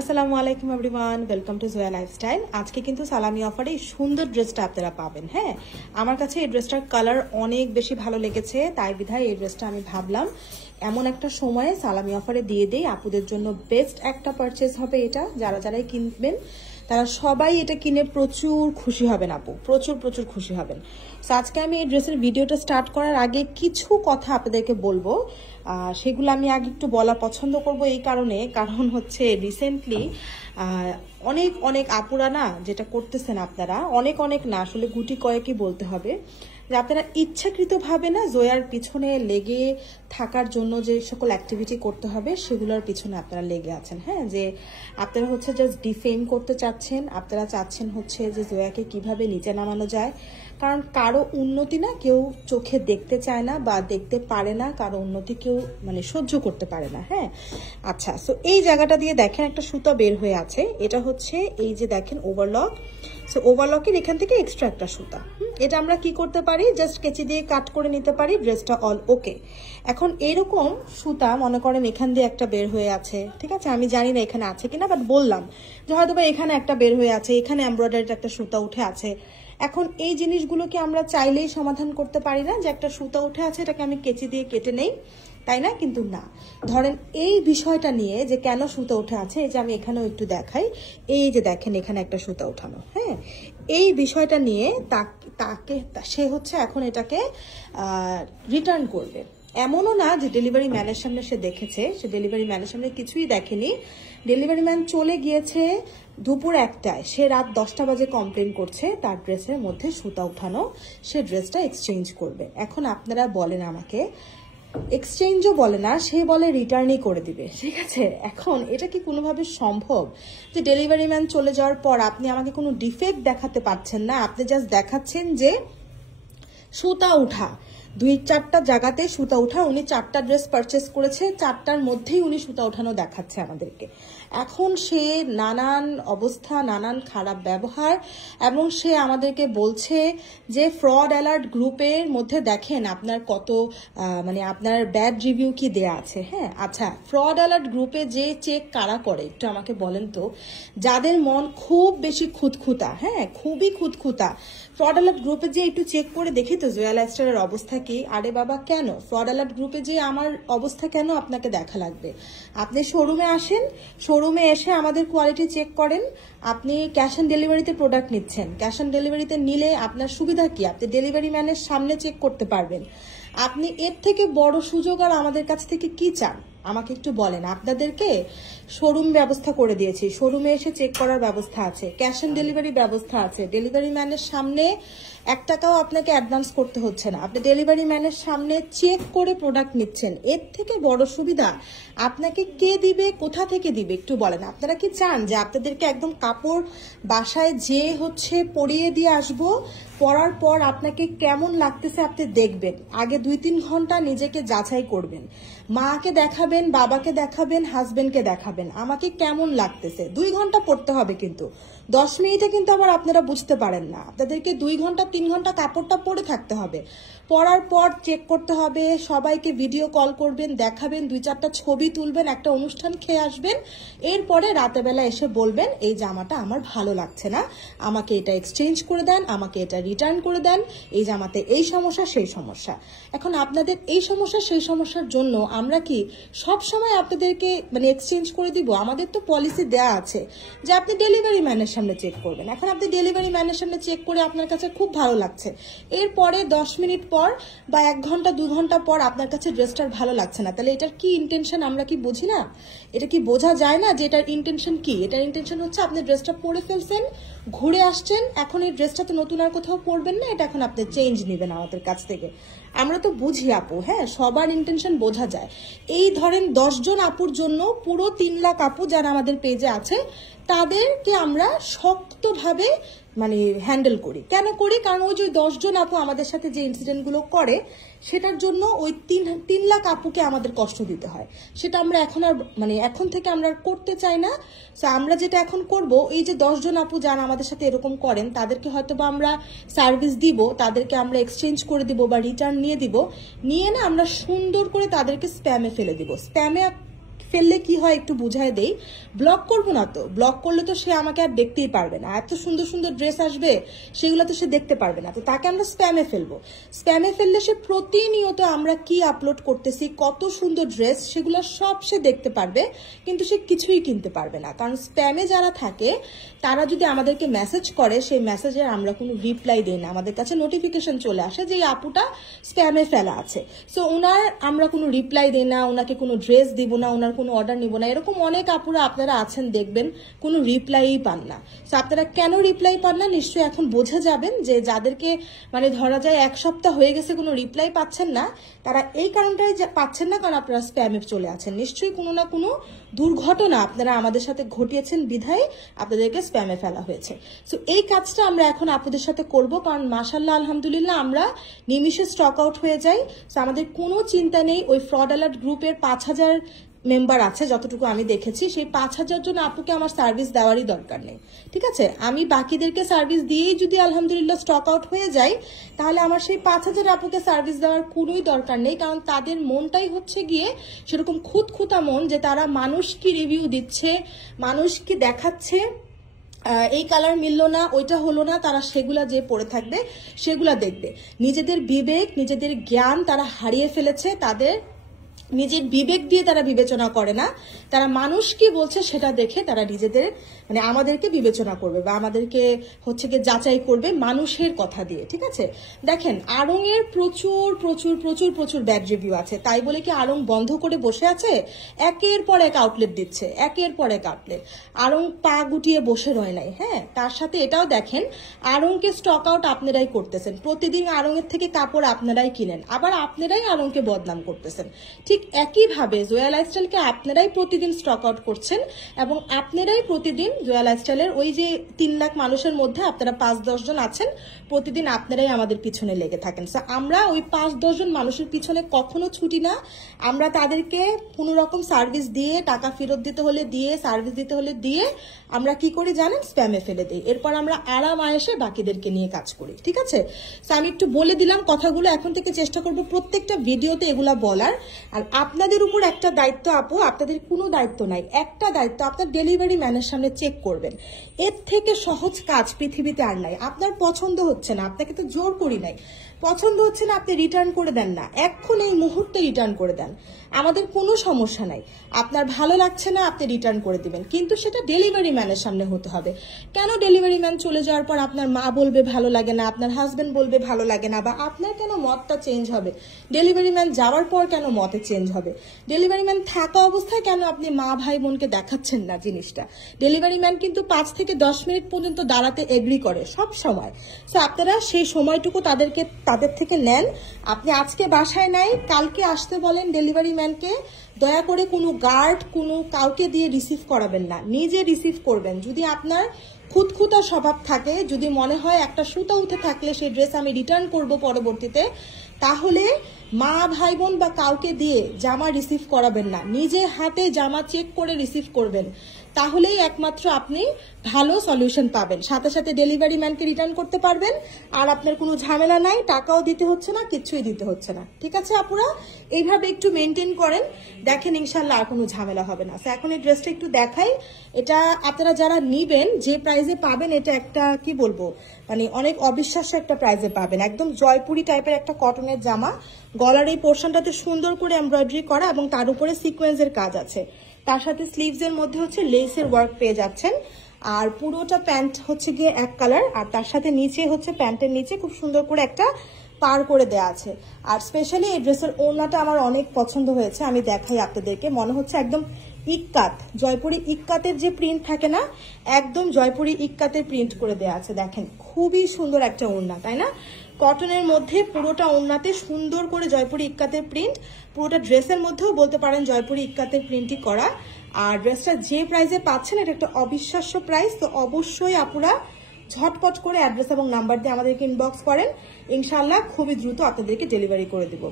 আসসালামু আলাইকুম everyone, welcome to Zoya lifestyle. আজকে কিন্তু সালামি অফারে এই সুন্দর ড্রেসটা আপনারা পাবেন। হ্যাঁ, আমার কাছে এই ড্রেসটার কালার অনেক বেশি ভালো লেগেছে, তাই বিধায় এই ড্রেসটা আমি ভাবলাম এমন একটা সময়ে সালামি অফারে দিয়ে দেই। আপুদের জন্য বেস্ট একটা পারচেজ হবে এটা। যারাই কিনবেন তারা সবাই এটা কিনে প্রচুর খুশি হবেন আপু, প্রচুর খুশি হবেন। সো আজকে আমি এই ড্রেসের ভিডিওটা স্টার্ট করার আগে কিছু কথা আপনাদেরকে বলবো। সেগুলো আমি আগে একটু বলা পছন্দ করব এই কারণ হচ্ছে রিসেন্টলি অনেক আপুরা না যেটা করতেছেন আপনারা, অনেক না আসলে গুটি কয়েকই বলতে হবে, যে আপনারা ইচ্ছাকৃতভাবে না জয়ার পিছনে লেগে থাকার জন্য যে সকল অ্যাক্টিভিটি করতে হবে সেগুলোর পিছনে আপনারা লেগে আছেন। হ্যাঁ, যে আপনারা হচ্ছে জাস্ট ডিফেম করতে চাচ্ছেন, আপনারা চাচ্ছেন হচ্ছে যে জয়াকে কিভাবে নিচে নামানো যায়। কারণ কারো উন্নতি না কেউ চোখে দেখতে চায় না বা দেখতে পারে না, কারো উন্নতি কেউ সহ্য করতে পারে না। হ্যাঁ, আচ্ছা, সো এই জায়গাটা দিয়ে দেখেন একটা সুতা বের হয়ে আছে, এটা হচ্ছে এই যে দেখেন ওভারলক। সো ওভারলকের এখান থেকে এক্সট্রা একটা সুতা, এটা আমরা কি করতে পারি, জাস্ট কেচি দিয়ে কাট করে নিতে পারি, ড্রেসটা অল ওকে। এখন এরকম সুতা মনে করেন এখান দিয়ে একটা বের হয়ে আছে, ঠিক আছে, আমি জানি না এখানে আছে কিনা, বাট বললাম যে হয়তো বা এখানে একটা বের হয়ে আছে, এখানে এমব্রয়ডারির একটা সুতা উঠে আছে। এখন এই জিনিসগুলোকে আমরা চাইলেই সমাধান করতে পারি না, যে একটা সুতা উঠে আছে এটাকে আমি কেচি দিয়ে কেটে নেই, তাই না? কিন্তু না, ধরেন এই বিষয়টা নিয়ে যে কেন সুতা উঠে আছে, এই যে আমি এখানেও একটু দেখাই, এই যে দেখেন এখানে একটা সুতা উঠানো। হ্যাঁ, এই বিষয়টা নিয়ে সে হচ্ছে এখন এটাকে রিটার্ন করবে। এমনও না যে ডেলিভারি ম্যানের সামনে সে দেখেছে, সে ডেলিভারি ম্যানের সামনে কিছুই দেখেনি। ডেলিভারি ম্যান চলে গিয়েছে দুপুর 1টায়, সে রাত 10টা বাজে কমপ্লেন করছে তার ড্রেসের মধ্যে সুতা উঠানো, সে ড্রেসটা এক্সচেঞ্জ করবে। এখন আপনারা বলেন আমাকে, এক্সচেঞ্জও বলে না, সে বলে রিটার্নই করে দিবে, ঠিক আছে? এখন এটা কি কোনোভাবে সম্ভব যে ডেলিভারি ম্যান চলে যাওয়ার পর আপনি আমাকে কোনো ডিফেক্ট দেখাতে পারছেন না, আপনি জাস্ট দেখাচ্ছেন যে সুতা উঠা, 2-4টা জায়গাতে সুতা উঠা, উনি 4টা ড্রেস পারচেস করেছে, 4টার মধ্যেই উনি সুতা উঠানো দেখাচ্ছে আমাদেরকে। এখন সে নানান অবস্থা, নানান খারাপ ব্যবহার, এবং সে আমাদেরকে বলছে যে ফ্রড অ্যালার্ট গ্রুপের মধ্যে দেখেন আপনার কত আপনার ব্যাড রিভিউ কি দেয়া আছে। হ্যাঁ, আচ্ছা, ফ্রড অ্যালার্ট গ্রুপে যে চেক কারা করে একটু আমাকে বলেন তো, যাদের মন খুব বেশি খুঁতখুঁতা, হ্যাঁ খুবই খুঁতখুঁতা, ফ্রড অ্যালার্ট গ্রুপে যে একটু চেক করে দেখি তো জোয়া লাইফস্টাইলের অবস্থা কি। আরে বাবা, কেন ফ্রড অ্যালার্ট গ্রুপে যে আমার অবস্থা কেন আপনাকে দেখা লাগবে? আপনি শোরুমে আসেন, শোরুমে এসে আমাদের কোয়ালিটি চেক করেন। আপনি ক্যাশ অন ডেলিভারিতে প্রোডাক্ট নিচ্ছেন, ক্যাশ অন ডেলিভারিতে নিলে আপনার সুবিধা কি, আপনি ডেলিভারি ম্যানের সামনে চেক করতে পারবেন। আপনি এর থেকে বড় সুযোগ আর আমাদের কাছ থেকে কি চান আমাকে একটু বলেন। আপনাদেরকে শোরুম ব্যবস্থা করে দিয়েছি, শোরুমে এসে চেক করার ব্যবস্থা আছে, ক্যাশ অন ডেলিভারি ব্যবস্থা আছে, ডেলিভারি ম্যানের সামনে 1 টাকাও আপনাকে অ্যাডভান্স করতে হচ্ছে না, আপনি ডেলিভারি ম্যানের সামনে চেক করে প্রোডাক্ট নিচ্ছেন। এর থেকে বড় সুবিধা আপনাকে কে দিবে, কোথা থেকে দিবে একটু বলেন। আপনারা কি চান যে আপনাদেরকে একদম কাপড় বাসায় যে হচ্ছে পরিয়ে দিয়ে আসবো, পরার পর আপনাকে কেমন লাগতেছে আপনি দেখবেন, আগে 2-3 ঘন্টা নিজেকে যাচাই করবেন, মাকে দেখাবেন, বাবাকে দেখাবেন, হাজবেন্ডকে দেখাবেন, আমাকে কেমন লাগতেছে। 2 ঘন্টা পড়তে হবে, কিন্তু 10 মিনিটে কিন্তু আবার আপনারা বুঝতে পারেন না, আপনাদেরকে 2 ঘন্টা 3 ঘন্টা কাপড়টা পরে থাকতে হবে। পরার পর চেক করতে হবে, সবাইকে ভিডিও কল করবেন, দেখাবেন, 2-4টা ছবি তুলবেন, একটা অনুষ্ঠান খেয়ে আসবেন, এরপরে রাতে বেলা এসে বলবেন এই জামাটা আমার ভালো লাগছে না, আমাকে এটা এক্সচেঞ্জ করে দেন, আমাকে এটা রিটার্ন করে দেন, এই জামাতে এই সমস্যা সেই সমস্যা। এখন আপনাদের এই সমস্যা সেই সমস্যার জন্য আমরা কি সব সময় আপনাদেরকে এক্সচেঞ্জ করে দিব? আমাদের তো পলিসি দেয়া আছে যে আপনি ডেলিভারি ম্যানের সামনে চেক করবেন। এখন আপনি ডেলিভারি ম্যানের সামনে চেক করে আপনার কাছে খুব ভালো লাগছে, এরপরে 10 মিনিট পর বা 1 ঘন্টা 2 ঘন্টা পর আপনার কাছে ড্রেসটার ভালো লাগছে না, তাহলে এটার কি ইন্টেনশন আমরা কি বুঝি না? এটা কি বোঝা যায় না যে এটার ইন্টেনশন কি? এটার ইন্টেনশন হচ্ছে আপনি ড্রেসটা পরে ফেলছেন, ঘুরে আসছেন, এখন এই ড্রেসটা তো নতুন আর কোথাও পরবেন না, এটা এখন আপনি চেঞ্জ নেবেন আমাদের কাছ থেকে। আমরা তো বুঝি আপু, হ্যাঁ সবার ইন্টেনশন বোঝা যায়। এই ধরেন 10 জন আপুর জন্য পুরো 3 লাখ আপু যারা আমাদের পেজে আছে তাদেরকে আমরা শক্তভাবে হ্যান্ডেল করি। কেন করি? কারণ ওই যে 10 জন আপু আমাদের সাথে যে ইনসিডেন্টগুলো করে সেটার জন্য ওই 3 লাখ আপুকে আমাদের কষ্ট দিতে হয়। সেটা আমরা এখন আর এখন থেকে আমরা করতে চাই না। আমরা যেটা এখন করব, এই যে 10 জন আপু যারা আমাদের সাথে এরকম করেন তাদেরকে হয়তো বা আমরা সার্ভিস দিব, তাদেরকে আমরা এক্সচেঞ্জ করে দিব বা রিটার্ন নিয়ে দিব, নিয়ে না আমরা সুন্দর করে তাদেরকে স্প্যামে ফেলে দিব। স্প্যামে ফেললে কি হয় একটু বুঝায় দেই। ব্লক করবো না তো, ব্লক করলে তো সে আমাকে আর দেখতেই পারবে না। এত সুন্দর সুন্দর ড্রেস আসবে সেগুলো তো সে দেখতে পারবে না, তো তাকে আমরা স্প্যামে ফেলবো। স্প্যামে ফেললে সে প্রতিনিয়ত আমরা কি আপলোড করতেছি, কত সুন্দর ড্রেস, সেগুলো সব সে দেখতে পারবে, কিন্তু সে কিছুই কিনতে পারবে না। কারণ স্প্যামে যারা থাকে তারা যদি আমাদেরকে মেসেজ করে, সেই মেসেজের আমরা কোনো রিপ্লাই দিই না, আমাদের কাছে নোটিফিকেশন চলে আসে যে এই আপুটা স্প্যামে ফেলা আছে। সো ওনার আমরা কোনো রিপ্লাই দিই না, ওনাকে কোনো ড্রেস দিব না, ওনার কোনো অর্ডার নিব না। এরকম অনেক আপুরা আপনারা আছেন দেখবেন কোনো রিপ্লাইই পান না। সো আপনারা কেন রিপ্লাই পান না নিশ্চয়ই এখন বোঝা যাবেন, যে যাদেরকে মানে ধরা যায় 1 সপ্তাহ হয়ে গেছে কোনো রিপ্লাই পাচ্ছেন না, তারা এই কারণটাই পাচ্ছেন না, কারণ আপনারা স্প্যামে চলে আছেন। নিশ্চয়ই কোনো না কোনো দুর্ঘটনা আপনারা আমাদের সাথে ঘটিয়েছেন বিধায় আপনাদেরকে স্প্যামে ফেলা হয়েছে। সো এই কাজটা আমরা এখন আপনাদের সাথে করব, কারণ মাশাআল্লাহ আলহামদুলিল্লাহ আমরা নিমিষে স্টক আউট হয়ে যাই। সো আমাদের কোনো চিন্তা নেই। ওই ফ্রড অ্যালার্ট গ্রুপের 5000 মেম্বার আছে যতটুকু আমি দেখেছি, সেই 5000 জন আপুকে আমার সার্ভিস দেওয়ারই দরকার নেই, ঠিক আছে। আমি বাকিদেরকে সার্ভিস দিয়েই যদি আলহামদুলিল্লাহ স্টক আউট হয়ে যায়, তাহলে আমার সেই 5000 আপুকে সার্ভিস দেওয়ার কোনোই দরকার নেই। কারণ তাদের মনটাই হচ্ছে গিয়ে সেরকম খুঁতখুঁতা মন, যে তারা মানুষকে রিভিউ দিচ্ছে, মানুষকে দেখাচ্ছে এই কালার মিলল না, ওইটা হলো না, তারা সেগুলা যে পড়ে থাকবে সেগুলা দেখবে। নিজেদের বিবেক, নিজেদের জ্ঞান তারা হারিয়ে ফেলেছে। তাদের নিজের বিবেক দিয়ে তারা বিবেচনা করে না, তারা মানুষ কি বলছে সেটা দেখে তারা নিজেদের মানে আমাদেরকে বিবেচনা করবে বা আমাদেরকে হচ্ছে গিয়ে যাচাই করবে মানুষের কথা দিয়ে, ঠিক আছে। দেখেন আড়ং এর প্রচুর প্রচুর প্রচুর প্রচুর ব্যাড রিভিউ আছে, তাই বলে কি আড়ং বন্ধ করে বসে আছে? একের পর এক আউটলেট দিচ্ছে, একের পর এক আউটলেট। আড়ং পা গুটিয়ে বসে রয় নাই। হ্যাঁ, তার সাথে এটাও দেখেন আড়ংকে স্টক আউট আপনারাই করতেছেন, প্রতিদিন আড়ংয়ের থেকে কাপড় আপনারাই কিনেন, আবার আপনারাই আড়ংকে বদনাম করতেছেন। ঠিক একইভাবে জোয়া লাইফস্টাইলকে আপনারাই প্রতিদিন স্টক আউট করছেন, এবং আপনারাই প্রতিদিন জোয়া লাইফস্টাইলের ওই যে 3 লাখ মানুষের মধ্যে আপনারা 5-10 জন আছেন, প্রতিদিন আপনারাই আমাদের পিছনে লেগে থাকেন। সো আমরা ওই 5-10 জন মানুষের পিছনে কখনো ছুটি না। আমরা তাদেরকে কোনো রকম সার্ভিস দিয়ে, টাকা ফেরত দিতে হলে দিয়ে, সার্ভিস দিতে হলে দিয়ে আমরা কি করি জানেন? স্প্যামে ফেলে দিই। এরপর আমরা আরাম আয়েসে বাকিদেরকে নিয়ে কাজ করি, ঠিক আছে। সো আমি একটু বলে দিলাম কথাগুলো, এখন থেকে চেষ্টা করব প্রত্যেকটা ভিডিওতে এগুলা বলার। আর আপনাদের উপর একটা দায়িত্ব আপু, আপনাদের কোনো দায়িত্ব নাই, একটা দায়িত্ব, আপনার ডেলিভারি ম্যানের সামনে চেক করবেন। এর থেকে সহজ কাজ পৃথিবীতে আর নাই। আপনার পছন্দ হচ্ছে না, আপনাকে তো জোর করি নাই, পছন্দ হচ্ছে না আপনি রিটার্ন করে দেন না, এখন এই মুহূর্তে রিটার্ন করে দেন, আমাদের কোনো সমস্যা নাই। আপনার ভালো লাগছে না আপনি রিটার্ন করে দিবেন, কিন্তু সেটা ডেলিভারি ম্যানের সামনে হতে হবে। কেন ডেলিভারি ম্যান চলে যাওয়ার পর আপনার মা বলবে ভালো লাগে না, আপনার হাজবেন্ড বলবে ভালো লাগে না, বা আপনার কেন মতটা চেঞ্জ হবে? ডেলিভারি ম্যান যাওয়ার পর কেন মতে চেঞ্জ হবে? ডেলিভারি ম্যান থাকা অবস্থায় কেন আপনি মা ভাই বোনকে দেখাচ্ছেন না জিনিসটা? ডেলিভারি ম্যান কিন্তু 5 থেকে 10 মিনিট পর্যন্ত দাঁড়াতে এগ্রি করে সব সময়। সো আপনারা সেই সময়টুকু তাদের থেকে নেন। আপনি আজকে বাসায় নাই, কালকে আসতে বলেন ডেলিভারি ম্যানকে। দয়া করে কোনো গার্ড, কোনো কাউকে দিয়ে রিসিভ করাবেন না, নিজে রিসিভ করবেন। যদি আপনার খুঁতখুঁতা স্বভাব থাকে, যদি মনে হয় একটা সুতা উঠে থাকলে সেই ড্রেস আমি রিটার্ন করব পরবর্তীতে, তাহলে মা ভাই বোন বা কাউকে দিয়ে জামা রিসিভ করাবেন না, নিজে হাতে জামা চেক করে রিসিভ করবেন। তাহলেই একমাত্র আপনি ভালো সলিউশন পাবেন, সাথে সাথে ডেলিভারি ম্যানকে রিটার্ন করতে পারবেন, আর আপনার কোনো ঝামেলা নাই, টাকাও দিতে হচ্ছে না, কিছুই দিতে হচ্ছে না, ঠিক আছে আপুরা? এইভাবে একটু মেনটেন করেন, দেখেন ইনশাল্লাহ আর কোনো ঝামেলা হবে না। সো এখন এই ড্রেসটা একটু দেখাই। এটা আপনারা যারা নিবেন যে প্রাইজে পাবেন, এটা একটা কি বলবো মানে অনেক অবিশ্বাস্য একটা প্রাইজে পাবেন। একদম জয়পুরি টাইপের একটা কটনের জামা, গলার এই পোর্শনটাতে সুন্দর করে এমব্রয়ডারি করা এবং তার উপরে সিকোয়েন্সের কাজ আছে, তার সাথে স্লিভস এর মধ্যে হচ্ছে লেসের ওয়ার্ক পেয়ে যাচ্ছেন। আর পুরোটা প্যান্ট হচ্ছে গিয়ে এক কালার, আর তার সাথে নিচে হচ্ছে প্যান্টের নিচে খুব সুন্দর করে একটা পার করে দেওয়া আছে। আর স্পেশালি এই ড্রেসের ওড়নাটা আমার অনেক পছন্দ হয়েছে, আমি দেখাই আপনাদেরকে। মনে হচ্ছে একদম ইক্কাত, জয়পুরি ইক্কাতের যে প্রিন্ট থাকে না, একদম জয়পুরি ইক্কাতের প্রিন্ট করে দেওয়া আছে। দেখেন খুবই সুন্দর একটা ওড়না, তাই না? কটনের মধ্যে পুরোটা ওড়নাতে সুন্দর করে জয়পুরি ইক্কাতের প্রিন্ট, পুরোটা ড্রেসের মধ্যেও বলতে পারেন জয়পুরি ইক্কাতের প্রিন্টই করা। আর ড্রেসটা যে প্রাইসে পাচ্ছেন এটা একটা অবিশ্বাস্য প্রাইস। তো অবশ্যই আপুরা ঝটপট করে অ্যাড্রেস এবং নাম্বার দিয়ে আমাদেরকে ইনবক্স করেন, ইনশাআল্লাহ খুবই দ্রুত আপনাদেরকে ডেলিভারি করে দেব।